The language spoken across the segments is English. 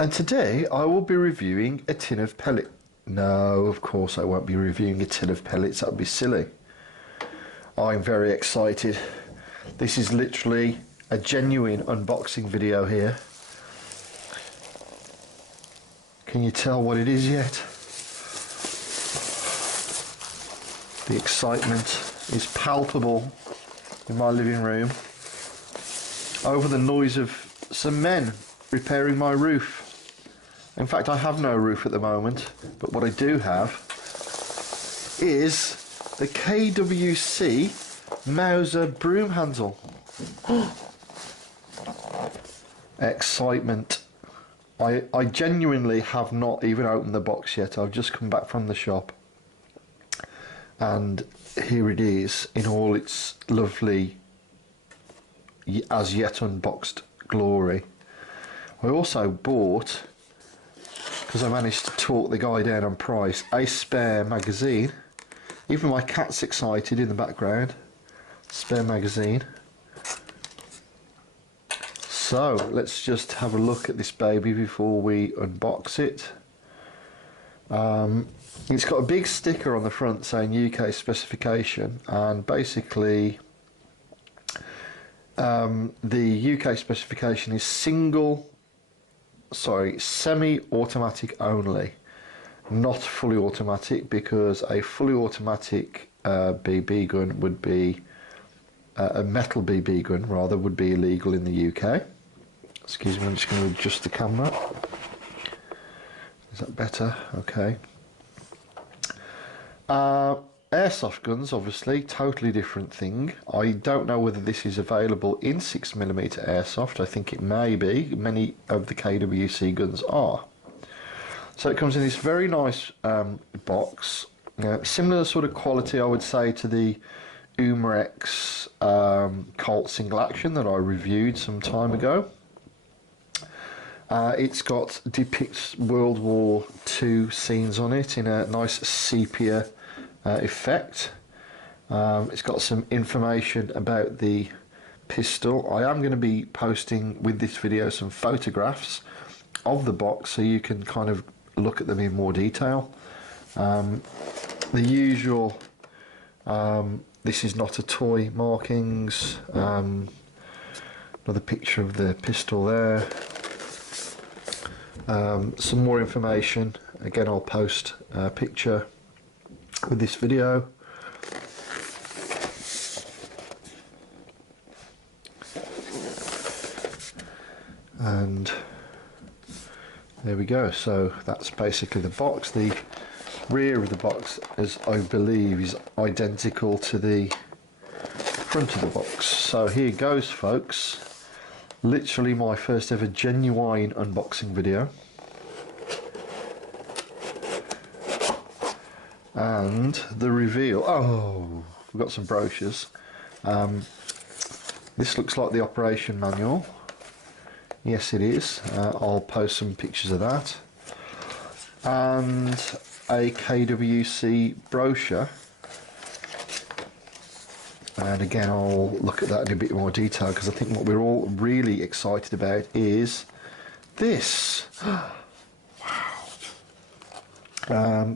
And today I will be reviewing a tin of pellet. No, of course I won't be reviewing a tin of pellets, that would be silly. I'm very excited. This is literally a genuine unboxing video here. Can you tell what it is yet? The excitement is palpable in my living room over the noise of some men repairing my roof. In fact, I have no roof at the moment, but what I do have is the KWC Mauser Broomhandle. Excitement. I genuinely have not even opened the box yet. I've just come back from the shop and here it is in all its lovely, as yet unboxed glory. I also bought, because I managed to talk the guy down on price, a spare magazine. Even my cat's excited in the background. Spare magazine. So let's just have a look at this baby before we unbox it. It's got a big sticker on the front saying UK specification, and basically the UK specification is semi-automatic only, not fully automatic, because a fully automatic BB gun would be a metal BB gun rather would be illegal in the UK. Excuse me, I'm just going to adjust the camera. Is that better? Okay. Airsoft guns, obviously, totally different thing. I don't know whether this is available in 6mm airsoft. I think it may be. Many of the KWC guns are. So it comes in this very nice box. Similar sort of quality, I would say, to the Umarex Colt single action that I reviewed some time ago. It's got depicts World War II scenes on it in a nice sepia effect. It's got some information about the pistol. I am going to be posting with this video some photographs of the box so you can kind of look at them in more detail. The usual this is not a toy markings, another picture of the pistol there, some more information. Again, I'll post a picture with this video. And there we go. So that's basically the box. The rear of the box, as I believe, is identical to the front of the box. So here goes, folks. Literally my first ever genuine unboxing video. And the reveal. Oh, we've got some brochures. This looks like the operation manual. Yes, it is. I'll post some pictures of that. And a KWC brochure. And again, I'll look at that in a bit more detail, because I think what we're all really excited about is this. Wow.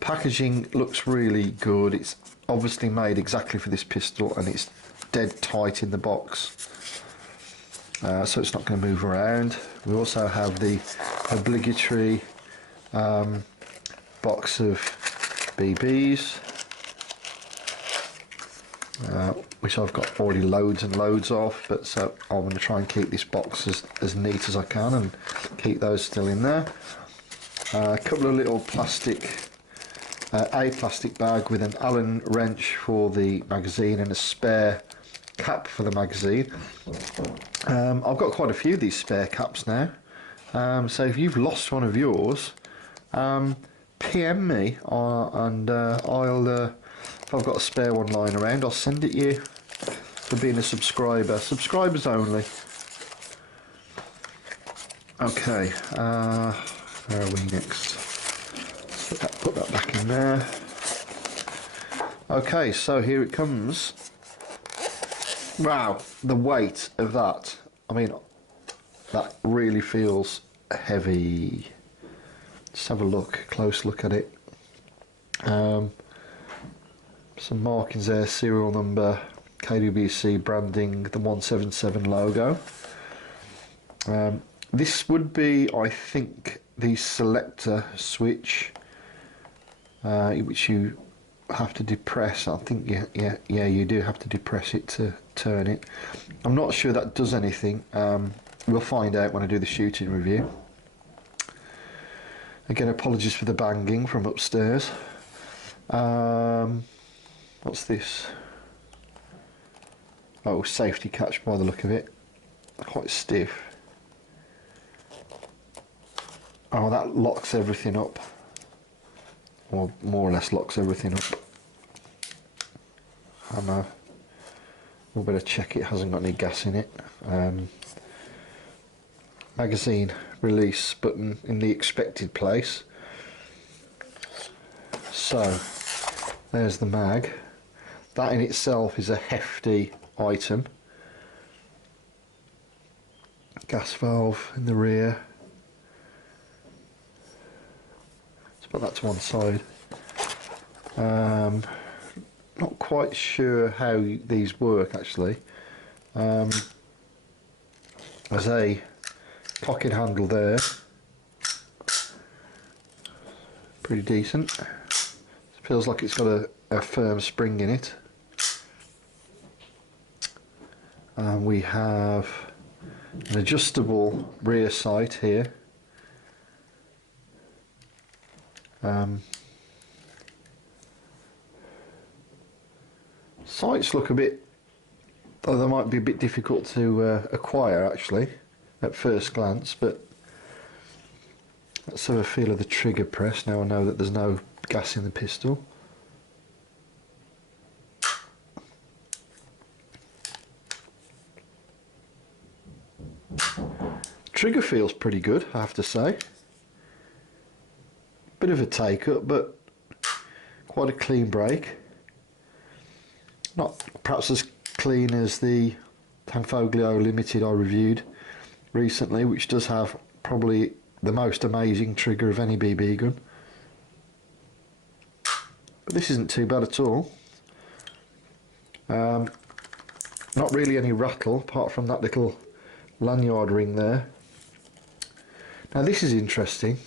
Packaging looks really good. It's obviously made exactly for this pistol, and it's dead tight in the box, so it's not going to move around. We also have the obligatory box of BBs, which I've got already loads and loads of, but so I'm going to try and keep this box as neat as I can and keep those still in there. A couple of little plastic, a plastic bag with an Allen wrench for the magazine and a spare cap for the magazine. I've got quite a few of these spare caps now, so if you've lost one of yours, PM me and I'll if I've got a spare one lying around, I'll send it you for being a subscriber. Subscribers only. Okay, where are we next? Put that back in there. Okay, so here it comes. Wow, the weight of that. I mean, that really feels heavy. Let's have a look, close look at it. Some markings there, serial number, KWC branding, the 177 logo. This would be, I think, the selector switch, which you have to depress. I think, yeah, you do have to depress it to turn it. I'm not sure that does anything. We'll find out when I do the shooting review. Again, apologies for the banging from upstairs. What's this? Oh, safety catch by the look of it. Quite stiff. Oh, that locks everything up. Or more or less locks everything up. I know. We'll better check it hasn't got any gas in it. Magazine release button in the expected place. So, there's the mag. That in itself is a hefty item. Gas valve in the rear. Let's put that to one side. Not quite sure how these work actually. There's a pocket handle there. Pretty decent. Feels like it's got a firm spring in it. And we have an adjustable rear sight here. Sights look a bit, though they might be a bit difficult to acquire actually at first glance, but let's have a feel of the trigger press. Now I know that there's no gas in the pistol. Trigger feels pretty good, I have to say. Bit of a take up, but quite a clean break. Not perhaps as clean as the Tanfoglio Limited I reviewed recently, which does have probably the most amazing trigger of any BB gun. But this isn't too bad at all. Not really any rattle apart from that little lanyard ring there. Now this is interesting.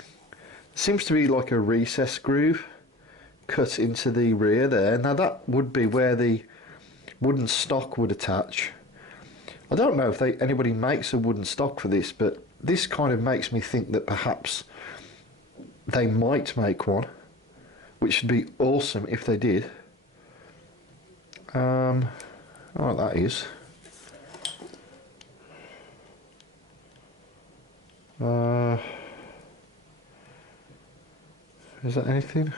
Seems to be like a recess groove cut into the rear there. Now that would be where the wooden stock would attach. I don't know if anybody makes a wooden stock for this, but this kind of makes me think that perhaps they might make one, which would be awesome if they did. Oh, that is. Is that anything?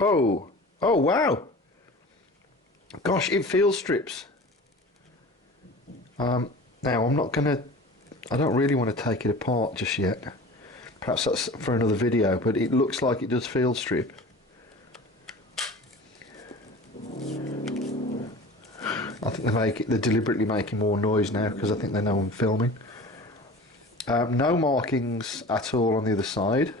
Oh, oh wow! Gosh, it feels strips. Now I'm not gonna. I don't really want to take it apart just yet. Perhaps that's for another video, but it looks like it does field strip. I think they're deliberately making more noise now because I think they know I'm filming. No markings at all on the other side.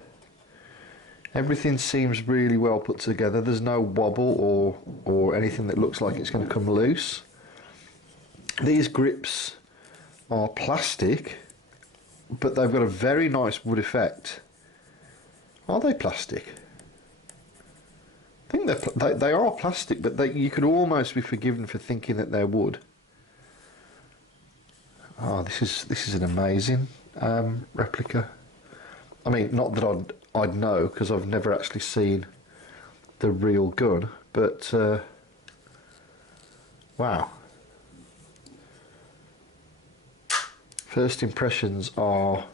Everything seems really well put together. There's no wobble or anything that looks like it's going to come loose. These grips are plastic, but they've got a very nice wood effect. Are they plastic? I think they are plastic, but you could almost be forgiven for thinking that they're wood. Oh, this is an amazing replica. I mean, not that I'd know because I've never actually seen the real gun, but wow. First impressions are,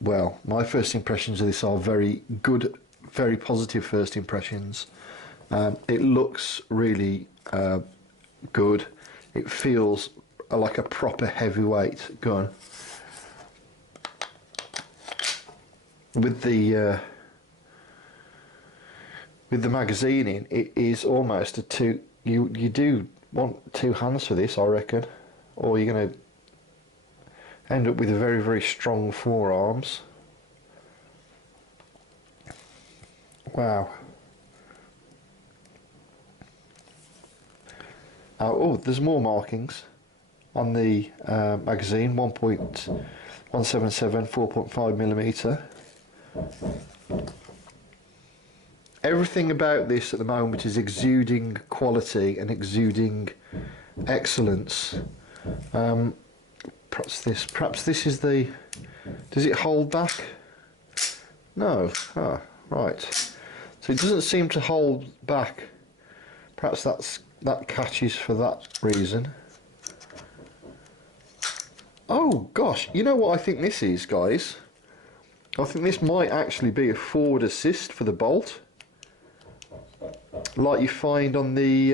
well, my first impressions of this are very good, very positive first impressions. It looks really good. It feels like a proper heavyweight gun. With the with the magazine in, it is almost a two. You do want two hands for this, I reckon, or you're going to end up with a very, very strong forearms. Wow. Oh, there's more markings on the magazine. 1.177 4.5mm. Everything about this at the moment is exuding quality and exuding excellence. Perhaps this is the. Does it hold back? No. Ah, right. So it doesn't seem to hold back. Perhaps that catches for that reason. Oh gosh, you know what I think this is, guys? I think this might actually be a forward assist for the bolt, like you find on the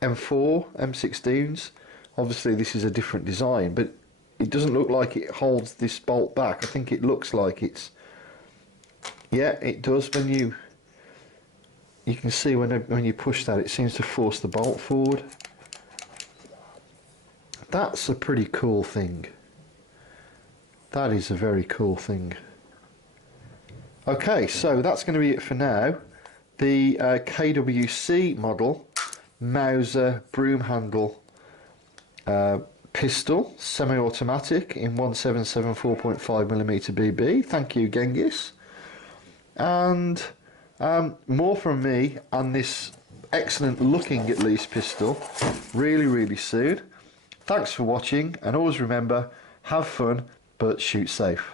M4, M16s. Obviously this is a different design, but it doesn't look like it holds this bolt back. I think it looks like it's, yeah, it does. When you can see when you push that, it seems to force the bolt forward. That's a pretty cool thing. That is a very cool thing. Okay, so that's going to be it for now. The KWC model Mauser Broomhandle pistol, semi-automatic in 177 4.5mm BB. Thank you, Genghis. And more from me on this excellent looking, at least, pistol really, really soon. Thanks for watching, and always remember, have fun but shoot safe.